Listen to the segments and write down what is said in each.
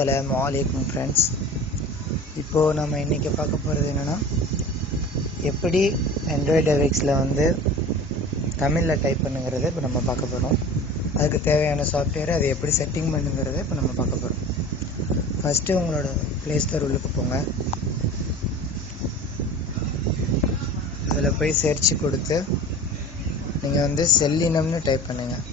அலாம் friends இப்போது நம்ம இன்றைக்கி பார்க்க போகிறது என்னென்னா எப்படி ஆண்ட்ராய்டு டெவிக்ஸில் வந்து தமிழில் டைப் பண்ணுங்கிறத இப்போ நம்ம பார்க்க போகிறோம் அதுக்கு தேவையான சாஃப்ட்வேர் அதை எப்படி செட்டிங் பண்ணுங்கிறத இப்போ நம்ம பார்க்க போகிறோம் ஃபஸ்ட்டு உங்களோட ப்ளே ஸ்டோர் உள்ளுக்கு போங்க. அதில் போய் சர்ச் கொடுத்து நீங்கள் வந்து செல்லினம்னு டைப் பண்ணுங்கள்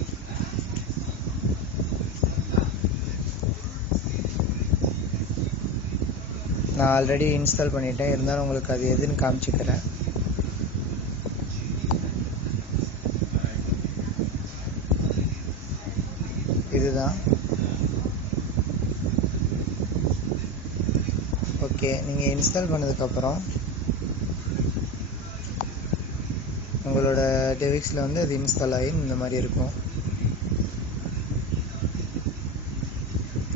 நான் ஆல்ரெடி இன்ஸ்டால் பண்ணிட்டேன். இருந்தாலும் உங்களுக்கு அது எதுன்னு காமிச்சிக்கிறேன் இதுதான். ஓகே நீங்கள் இன்ஸ்டால் பண்ணதுக்கப்புறம் உங்களோட டெவிக்ஸில் வந்து அது இன்ஸ்டால் ஆகி இந்த மாதிரி இருக்கும்.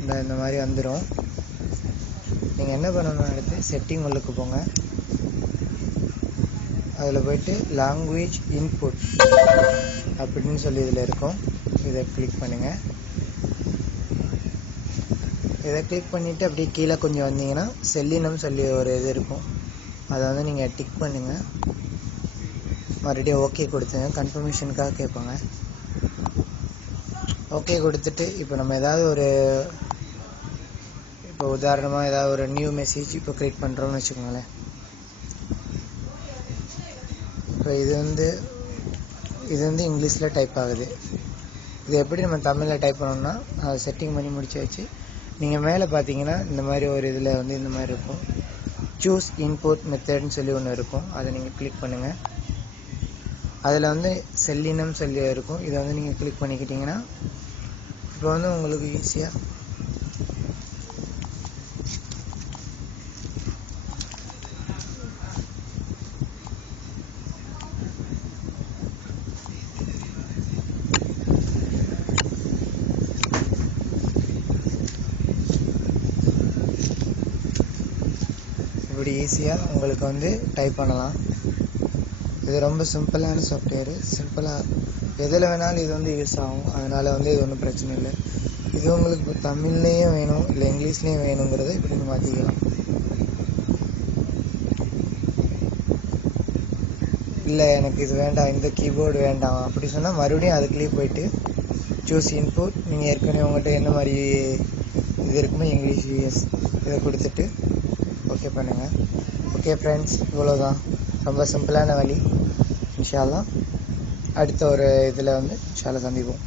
இந்த இந்த மாதிரி வந்துடும் என்ன பண்ணணும் எடுத்து செட்டிங் உள்ளுக்கு போங்க. அதில் போயிட்டு லாங்குவேஜ் இன்புட் அப்படின்னு சொல்லி இதில் இருக்கும். இதை கிளிக் பண்ணுங்கள் இதை கிளிக் பண்ணிவிட்டு அப்படியே கீழே கொஞ்சம் வந்தீங்கன்னா செல்லினம் சொல்லி ஒரு இது இருக்கும். அதை வந்து நீங்கள் டிக் பண்ணுங்கள் மறுபடியும் ஓகே கொடுத்துங்க. கன்ஃபர்மேஷனுக்காக கேட்பாங்க. ஓகே கொடுத்துட்டு இப்போ நம்ம ஏதாவது ஒரு இப்போ உதாரணமாக ஏதாவது ஒரு நியூ மெசேஜ் இப்போ கிரியேட் பண்ணுறோம்னு வச்சுக்கோங்களேன். இப்போ இது வந்து இது வந்து இங்கிலீஷில் டைப் ஆகுது. இது எப்படி நம்ம தமிழில் டைப் பண்ணோம்னா அதை செட்டிங் பண்ணி முடிச்சு வச்சு நீங்கள் மேலே பார்த்தீங்கன்னா இந்த மாதிரி ஒரு இதில் வந்து இந்த மாதிரி இருக்கும். சூஸ் இன்போர்ட் மெத்தட்னு சொல்லி ஒன்று இருக்கும். அதை நீங்கள் கிளிக் பண்ணுங்கள் அதில் வந்து செல்லினம் சொல்லி இருக்கும். இதை வந்து நீங்கள் கிளிக் பண்ணிக்கிட்டிங்கன்னா இப்போ வந்து உங்களுக்கு ஈஸியாக இப்படி ஈஸியாக உங்களுக்கு வந்து டைப் பண்ணலாம். இது ரொம்ப சிம்பிளான சாஃப்ட்வேரு சிம்பிளாக எதில் வேணாலும் இது வந்து யூஸ் ஆகும். அதனால் வந்து இது ஒன்றும் பிரச்சனை இல்லை. இது உங்களுக்கு இப்போ தமிழ்லேயும் வேணும் இல்லை இங்கிலீஷ்லேயும் வேணுங்கிறத இப்படி நீங்கள் மாற்றிக்கலாம் இல்லை எனக்கு இது வேண்டாம் இந்த கீபோர்டு வேண்டாம். அப்படி சொன்னால் மறுபடியும் அதுக்குள்ளேயே போயிட்டு சூஸ் இன்புட் நீங்கள் ஏற்கனவே உங்கள்கிட்ட என்ன மாதிரி இது இருக்குமோ இங்கிலீஷ் யூஎஸ் இதை கொடுத்துட்டு ஓகே பண்ணுங்கள் ஓகே ஃப்ரெண்ட்ஸ் இவ்வளோதான் ரொம்ப சிம்பிளான வழி. இன்ஷால்லாம் அடுத்த ஒரு இதில் வந்து இன்ஷால்லாம் சந்திப்போம்.